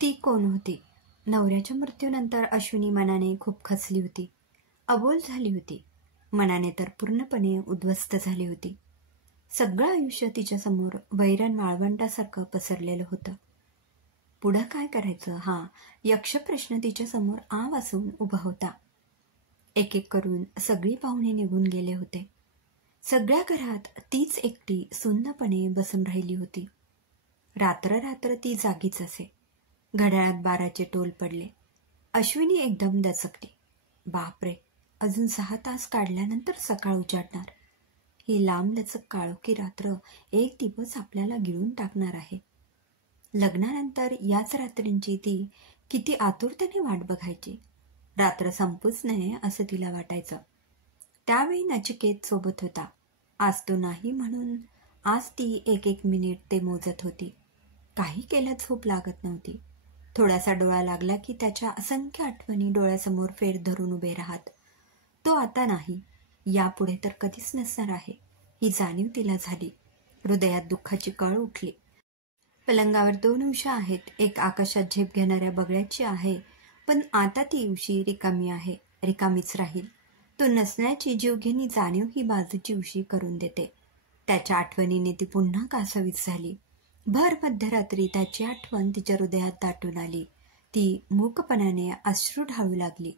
ती कोण होती? नवऱ्याच्या मृत्यूनंतर अश्विनी मनाने खूप खचली होती, अबोल झाली होती. मनाने तर पूर्णपणे उद्ध्वस्त झाली होती. सगळं आयुष्य तिच्यासमोर वैरण वाळवंटासारखं पसरलेलं होतं. पुढं काय करायचं हा यक्ष प्रश्न तिच्यासमोर आ वासून उभा होता. एक एक करून सगळी पाहुणे निघून गेले होते. सगळ्या घरात तीच एकटी सुन्नपणे बसून राहिली होती. रात्र रात्र ती जागीच असे. घड्याळात 12चे टोल पडले. अश्विनी एकदम दचकली. बापरे, अजून 6 तास काढल्यानंतर सकाळ उजाडणार. ही लांबलचक काळोखी रात्र एक दिवस आपल्याला गिळून टाकणार आहे. लग्नानंतर याच रात्रींची ती किती आतुरतेने वाट बघायची. रात्र संपूच नये असं तिला वाटायचं. त्यावेळी नचिकेत सोबत होता. आज तो नाही म्हणून आज ती एक एक मिनिट ते मोजत होती. काही केलं झोप लागत नव्हती. थोडासा डोळा लागला की त्याच्या असंख्य आठवणी डोळ्यासमोर फेर धरून उभे राहत. तो आता नाही, यापुढे तर कधीच नसणार आहे, ही जाणीव तिला झाली. हृदयात दुःखाची कळ उठली. पलंगावर 2 उषा आहेत. एक आकाशात झेप घेणाऱ्या बगळ्याची आहे, पण आता ती उशी रिकामी आहे, रिकामीच राहील. तो नसण्याची जीवघेणी जाणीव ही बाजूची उशी करून देते. त्याच्या आठवणीने ती पुन्हा कासावीस झाली. भर मध्यरात्री त्याची आठवण तिच्या हृदयात दाटून आली. ती मूकपणाने अश्रू ढाळू लागली.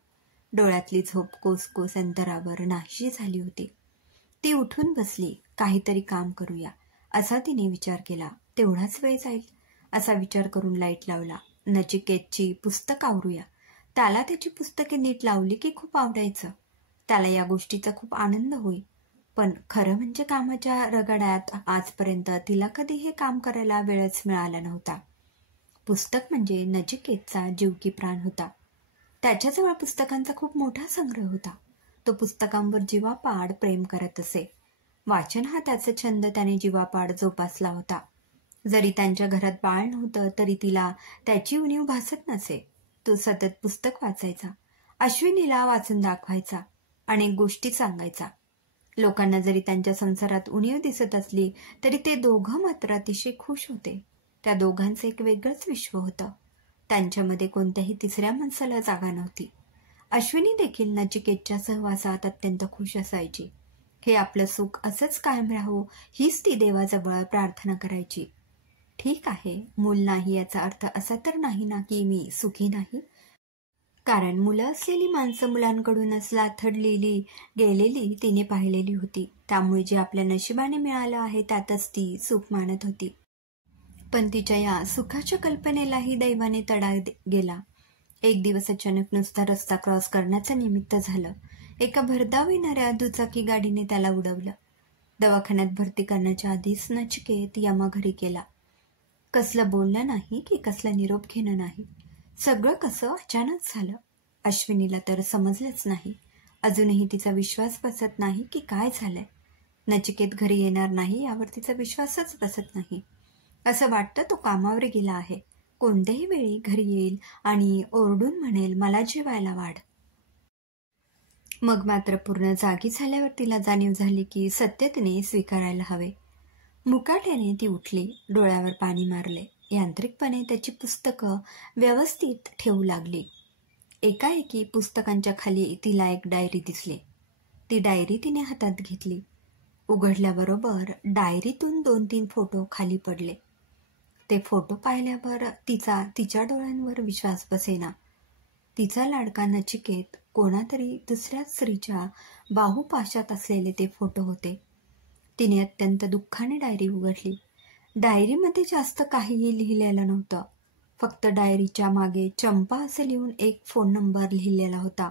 डोळ्यातली झोप कोस कोस अंतरावर नाहीशी झाली होती. ती उठून बसली. काहीतरी काम करूया असा तिने विचार केला. तेवढाच वेळ जाईल असा विचार करून लाईट लावला. नचिकेतची पुस्तक आवरूया. त्याला त्याची पुस्तके नीट लावली की खूप आवडायचं. त्याला या गोष्टीचा खूप आनंद होई. पण खरं म्हणजे कामाच्या रगड्यात आजपर्यंत तिला कधी हे काम करायला वेळच मिळाला नव्हता. पुस्तक म्हणजे नचिकेतचा जीव की प्राण होता. त्याच्याजवळ पुस्तकांचा खूप मोठा संग्रह होता. तो पुस्तकांवर जीवापाड प्रेम करत असे. वाचन हा त्याचा छंद त्याने जीवापाड जोपासला होता. जरी त्यांच्या घरात बाळ नव्हतं तरी तिला त्याची उणीव भासत नसे. तो सतत पुस्तक वाचायचा. अश्विनीला वाचून दाखवायचा. अनेक गोष्टी सांगायचा. लोकांना जरी त्यांच्या संसारात उणीव दिसत असली तरी ते दोघं मात्र अतिशय खुश होते. त्या दोघांचं एक वेगळंच विश्व होतं. त्यांच्यामध्ये कोणत्याही तिसऱ्या माणसाला जागा नव्हती. अश्विनी देखील नचिकेतच्या सहवासात अत्यंत खुश असायची. हे आपलं सुख असंच कायम राहो हीच ती देवाजवळ प्रार्थना करायची. ठीक आहे, मूल नाही याचा अर्थ असा तर नाही ना की मी सुखी नाही. कारण मुलं असलेली माणसं मुलांकडूनच लाथडलेली गेलेली तिने पाहिलेली होती. त्यामुळे जे आपल्या नशिबाने मिळालं आहे त्यातच ती सुख मानत होती. पण तिच्या या सुखाच्या कल्पनेलाही दैवाने तडा गेला. एक दिवस अचानक नुसता रस्ता क्रॉस करण्याचं निमित्त झालं. एका भरधाव येणाऱ्या दुचाकी गाडीने त्याला उडवलं. दवाखान्यात भरती करण्याच्या आधीच नचिकेत यमा घरी केला. कसलं बोलणं नाही की कसला निरोप घेणं नाही. सगळं कसं अचानक झालं. अश्विनीला तर समजलंच नाही. अजूनही तिचा विश्वास बसत नाही की काय झालंय. नचिकेत घरी येणार नाही यावर तिचा विश्वासच बसत नाही. असं वाटतं तो कामावर गेला आहे. कोणत्याही वेळी घरी येईल आणि ओरडून म्हणेल मला जेवायला वाढ. मग मात्र पूर्ण जागी झाल्यावर तिला जाणीव झाली की सत्य तिने स्वीकारायला हवे. मुकाट्याने ती उठली. डोळ्यावर पाणी मारले. यांत्रिकपणे त्याची पुस्तकं व्यवस्थित ठेवू लागली. एकाएकी पुस्तकांच्या खाली तिला एक डायरी दिसली. ती डायरी तिने हातात घेतली. उघडल्याबरोबर डायरीतून 2-3 फोटो खाली पडले. ते फोटो पाहिल्यावर तिच्या डोळ्यांवर विश्वास बसेना. तिचा लाडका नचिकेत कोणातरी दुसऱ्या स्त्रीच्या बाहुपाशात असलेले ते फोटो होते. तिने अत्यंत दुःखाने डायरी उघडली. डायरीमध्ये जास्त काहीही लिहिलेलं नव्हतं. फक्त डायरीच्या मागे चंपा असे लिहून एक फोन नंबर लिहिलेला होता.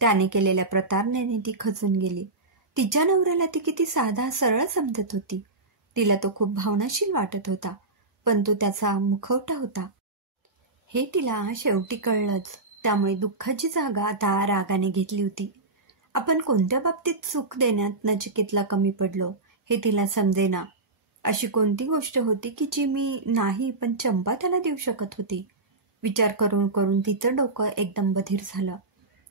त्याने केलेल्या प्रतारणेने ती खचून गेली. तिच्या नवऱ्याला ती किती साधा सरळ समजत होती. तिला तो खूप भावनाशील वाटत होता, पण तो त्याचा मुखवटा होता हे तिला शेवटी कळलंच. त्यामुळे दुःखाची जागा आता रागाने घेतली होती. आपण कोणत्या बाबतीत सुख देण्यात नचिकेतला कमी पडलो हे तिला समजेना. अशी कोणती गोष्ट होती की जी मी नाही पण चंपा त्याला देऊ शकत होती. विचार करून करून तिचं डोकं एकदम बधीर झालं.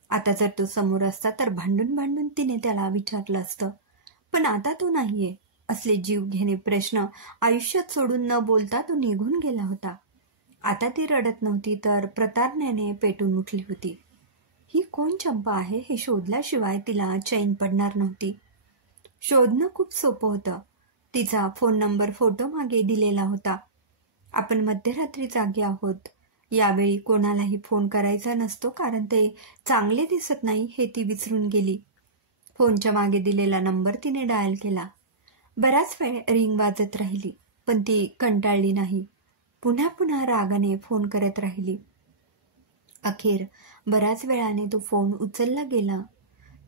आता जर तो समोर असता तर भांडून भांडून तिने त्याला विचारलं असतं. पण आता तो नाहीये. असले जीव घेणे प्रश्न आयुष्यात सोडून न बोलता तो निघून गेला होता. आता ती रडत नव्हती तर प्रतारण्याने पेटून उठली होती. ही कोण चंपा आहे हे शोधल्याशिवाय तिला चैन पडणार नव्हती. शोधणं खूप सोपं होतं. तिचा फोन नंबर फोटो मागे दिलेला होता. आपण मध्यरात्री जागे आहोत. यावेळी कोणालाही फोन करायचा नसतो कारण ते चांगले दिसत नाही हे ती विसरून गेली. फोनच्या मागे दिलेला नंबर तिने डायल केला. बराच वेळ रिंग वाजत राहिली पण ती कंटाळली नाही. पुन्हा पुन्हा रागाने फोन करत राहिली. अखेर बऱ्याच वेळाने तो फोन उचलला गेला.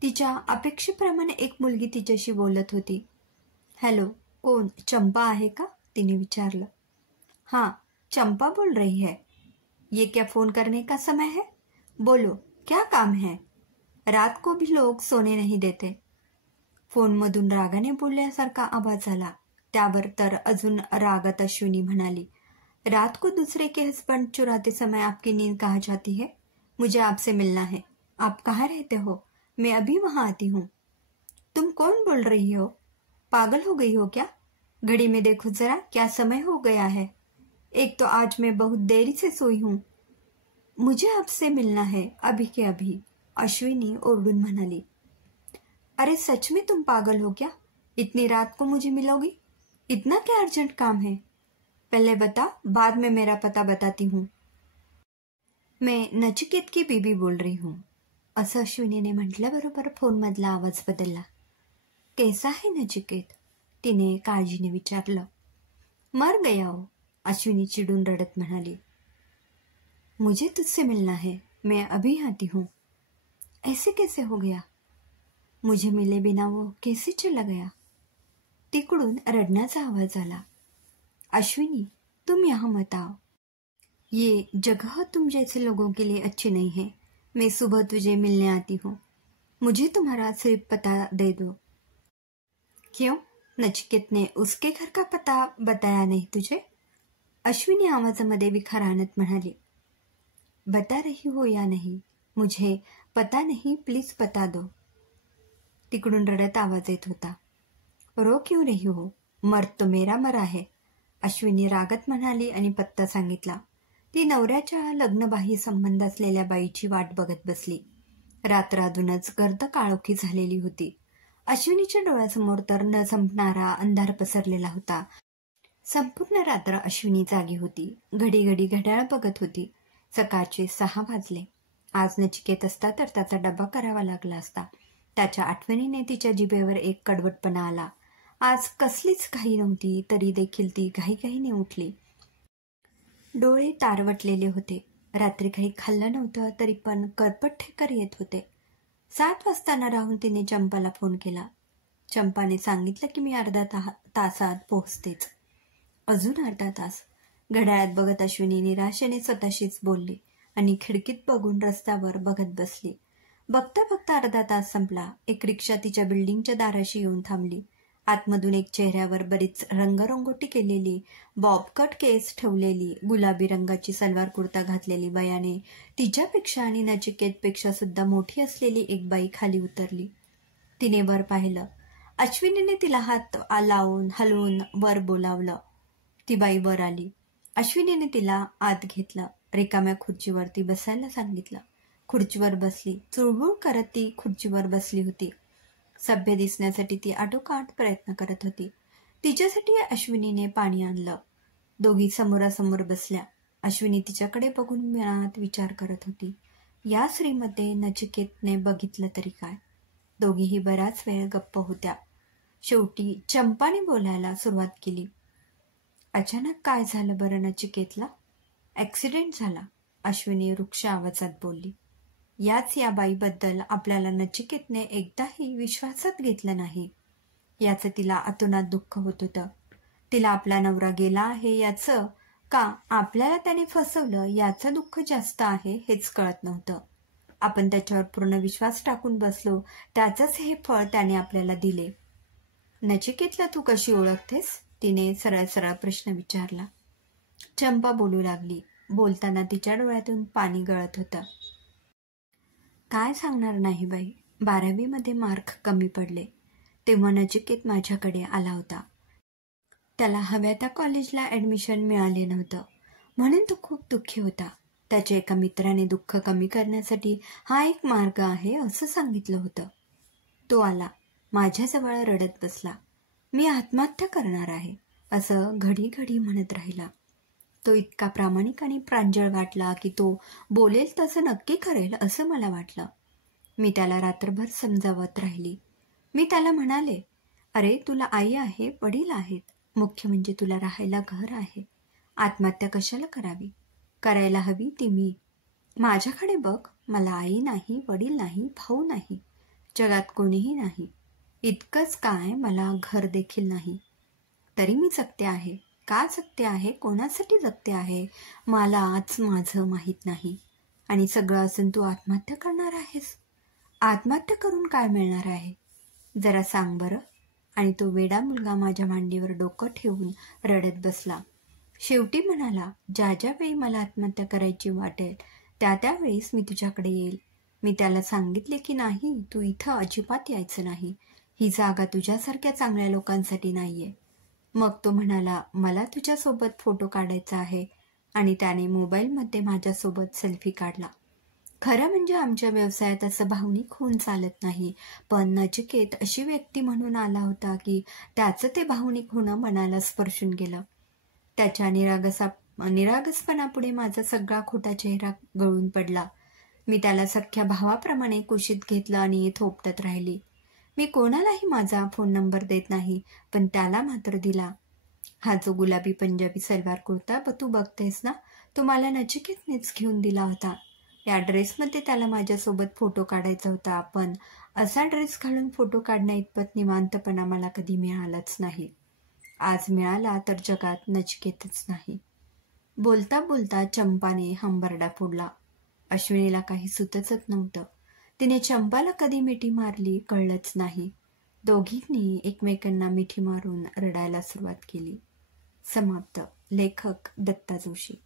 तिच्या अपेक्षेप्रमाणे एक मुलगी तिच्याशी बोलत होती. हॅलो, कौन? चंपा आहे का? तिने विचारलं. हाँ, चंपा बोल रही है. ये क्या फोन करने का समय है? बोलो, क्या काम है? रात को भी लोग सोने नहीं देते. फोनमधून रागाने बोलल्यासारखा आवाज आला. त्यावर तर अजून रागात अश्विनी म्हणाली, रात को दूसरे के हस्बैंड चुराते समय आपकी नींद कहाँ जाती है? मुझे आपसे मिलना है. आप कहाँ रहते हो? मैं अभी वहां आती हूँ. तुम कौन बोल रही हो? पागल हो गई हो क्या? घड़ी में देखो जरा, क्या समय हो गया है. एक तो आज मैं बहुत देरी से सोई हूँ. मुझे आपसे मिलना है अभी के अभी. अश्विनी ओरडून म्हणाली. अरे सच में तुम पागल हो क्या? इतनी रात को मुझे मिलोगी? इतना क्या अर्जेंट काम है? पहले बता, बाद में मेरा पता बताती हूँ. मैं नचिकेत की बीबी बोल रही हूँ. असं अश्विनीने म्हटल्याबरोबर फोनमधला आवाज बदलला. कैसा है नचिकेत? तिने काळजीने विचारलं. मर गया हो, अश्विनी चिडून रडत म्हणाली. मुझे तुझसे मिलना है, मैं अभी आती हूँ. ऐसे कैसे हो गया? मुझे मिले बिना वो कैसे चला गया? तिकडून रडण्याचा आवाज आला. अश्विनी, तुम यहाँ मत आओ. ये जगह तुम जैसे लोगों के लिए अच्छी नहीं है. मैं सुबह तुझे मिलने आती हूँ. मुझे तुम्हारा सिर्फ पता दे दो. क्यों? नचिकेत ने उसके घर का पता बताया नहीं तुझे? अश्विनी आवाजामध्ये विखार आणत म्हणाली. बता रही हो या नहीं, मुझे पता नहीं, प्लीज पता दो. तिकडून रडत आवाज येत होता. रो क्यों रही हो? मर्द तो मेरा मरा है, अश्विनी रागत म्हणाली आणि पत्ता सांगितला. ती नवऱ्याच्या लग्नबाह्य संबंध असलेल्या बाईची वाट बघत बसली. रात्रातूनच गर्द काळोखी झालेली होती. अश्विनीच्या डोळ्यासमोर तर न संपणारा अंधार पसरलेला होता. संपूर्ण रात्र अश्विनी जागी होती. घडी घडी घड्याळ बघत होती. सकाळचे 6 वाजले. आज नचिकेत असता तर त्याचा डबा करावा लागला असता. त्याच्या आठवणीने तिच्या जिभेवर एक कडवटपणा आला. आज कसलीच घाई नव्हती तरी देखील ती घाईघाईने उठली. डोळे तारवटलेले होते. रात्री काही खाल्लं नव्हतं तरी पण करपट ठेकर येत होते. 7 वाजताना राहून तिने चंपाला फोन केला. चंपाने सांगितलं की मी अर्धा तासात पोहोचतेच. अजून अर्धा तास? घड्याळात बघत अश्विनी निराशेने स्वतःशीच बोलली आणि खिडकीत बघून रस्त्यावर बघत बसली. बघता बघता अर्धा तास संपला. एक रिक्षा तिच्या बिल्डिंगच्या दाराशी येऊन थांबली. आतमधून एक चेहऱ्यावर बरीच रंगरंगोटी केलेली, बॉबकट केस ठेवलेली, गुलाबी रंगाची सलवार कुर्ता घातलेली वयाने तिच्यापेक्षा आणि नचिकेतपेक्षा सुद्धा मोठी असलेली एक बाई खाली उतरली. तिने वर पाहिलं. अश्विनीने तिला हात लावून हलवून वर बोलावलं. ती बाई वर आली. अश्विनीने तिला आत घेतलं. रिकाम्या खुर्चीवरती बसायला सांगितलं. खुर्चीवर बसली. चुळबुळ करत ती खुर्चीवर बसली होती. सभ्य दिसण्यासाठी ती आटोकाट प्रयत्न करत होती. तिच्यासाठी अश्विनीने पाणी आणलं. दोघी समोरासमोर बसल्या. अश्विनी तिच्याकडे बघून मनात विचार करत होती. या स्त्रीमध्ये नचिकेतने बघितलं तरी काय? दोघीही बराच वेळ गप्प होत्या. शेवटी चंपाने बोलायला सुरुवात केली. अचानक काय झालं बरं नचिकेतला? ॲक्सिडेंट झाला, अश्विनी रुक्ष आवाजात बोलली. याच या बाईबद्दल आपल्याला नचिकेतने एकदाही विश्वासात घेतलं नाही. याचं तिला अतोनात दुःख होत होतं. तिला आपला नवरा गेला आहे याचं का आपल्याला त्याने फसवलं याचं दुःख जास्त आहे हेच कळत नव्हतं. आपण त्याच्यावर पूर्ण विश्वास टाकून बसलो त्याचंच हे फळ त्याने आपल्याला दिले. नचिकेतला तू कशी ओळखतेस? तिने सरळ सरळ प्रश्न विचारला. चंपा बोलू लागली. बोलताना तिच्या डोळ्यातून पाणी गळत होतं. काय सांगणार नाही बाई. 12वीमध्ये मार्क कमी पडले तेव्हा नचिकेत माझ्याकडे आला होता. त्याला हव्या त्या कॉलेजला ॲडमिशन मिळाले नव्हतं. म्हणून तो खूप दुःखी होता. त्याच्या एका मित्राने दुःख कमी करण्यासाठी हा एक मार्ग आहे असं सांगितलं होतं. तो आला, माझ्याजवळ रडत बसला. मी आत्महत्या करणार आहे असं घडी घडी म्हणत राहिला. तो इतका प्रामाणिक आणि प्रांजळ वाटला की तो बोलेल तसं नक्की करेल असं मला वाटलं. मी त्याला रात्रभर समजावत राहिली. मी त्याला म्हणाले, अरे तुला आई आहे, वडील आहेत, मुख्य म्हणजे तुला राहायला घर आहे. आत्महत्या कशाला करावी? करायला हवी ती मी. माझ्याकडे बघ, मला आई नाही, वडील नाही, भाऊ नाही, जगात कोणीही नाही. इतकंच काय, मला घर देखील नाही. तरी मी जगते आहे. का जगते आहे, कोणासाठी जगते आहे, मला आज माझं माहीत नाही. आणि सगळं असून तू आत्महत्या करणार आहेस? आत्महत्या करून काय मिळणार आहे, जरा सांग बरं. आणि तो वेडा मुलगा माझ्या मांडीवर डोकं ठेवून रडत बसला. शेवटी म्हणाला, ज्या ज्या वेळी मला आत्महत्या करायची वाटेल त्या त्यावेळेस मी तुझ्याकडे येईल. मी त्याला सांगितले की नाही, तू इथं अजिबात यायचं नाही. ही जागा तुझ्यासारख्या चांगल्या लोकांसाठी नाहीये. मग तो म्हणाला, मला तुझ्यासोबत फोटो काढायचा आहे. आणि त्याने मोबाईलमध्ये माझ्यासोबत सेल्फी काढला. खरं म्हणजे आमच्या व्यवसायात असं भावनिक होऊन चालत नाही, पण नचिकेत अशी व्यक्ती म्हणून आला होता की त्याचं ते भावनिक होणं मनाला स्पर्शून गेलं. त्याच्या निरागसपणापुढे माझा सगळा खोटा चेहरा गळून पडला. मी त्याला सख्ख्या भावाप्रमाणे कुशीत घेतलं आणि थोपटत राहिली. मी कोणालाही माझा फोन नंबर देत नाही, पण त्याला मात्र दिला. हा जो गुलाबी पंजाबी सलवार कुर्ता तू बघतेस ना, तो मला नचिकेतनेच घेऊन दिला होता. या ड्रेसमध्ये त्याला माझ्यासोबत फोटो काढायचा होता, पण असा ड्रेस घालून फोटो काढण्या इतपत निवांतपणा मला कधी मिळालाच नाही. आज मिळाला तर जगात नचिकेतच नाही. बोलता बोलता चंपाने हंबरडा फोडला. अश्विनीला काही सुचतच नव्हतं. तिने चंपाला कधी मिठी मारली कळलंच नाही. दोघींनी एकमेकांना मिठी मारून रडायला सुरुवात केली. समाप्त. लेखक दत्ता जोशी.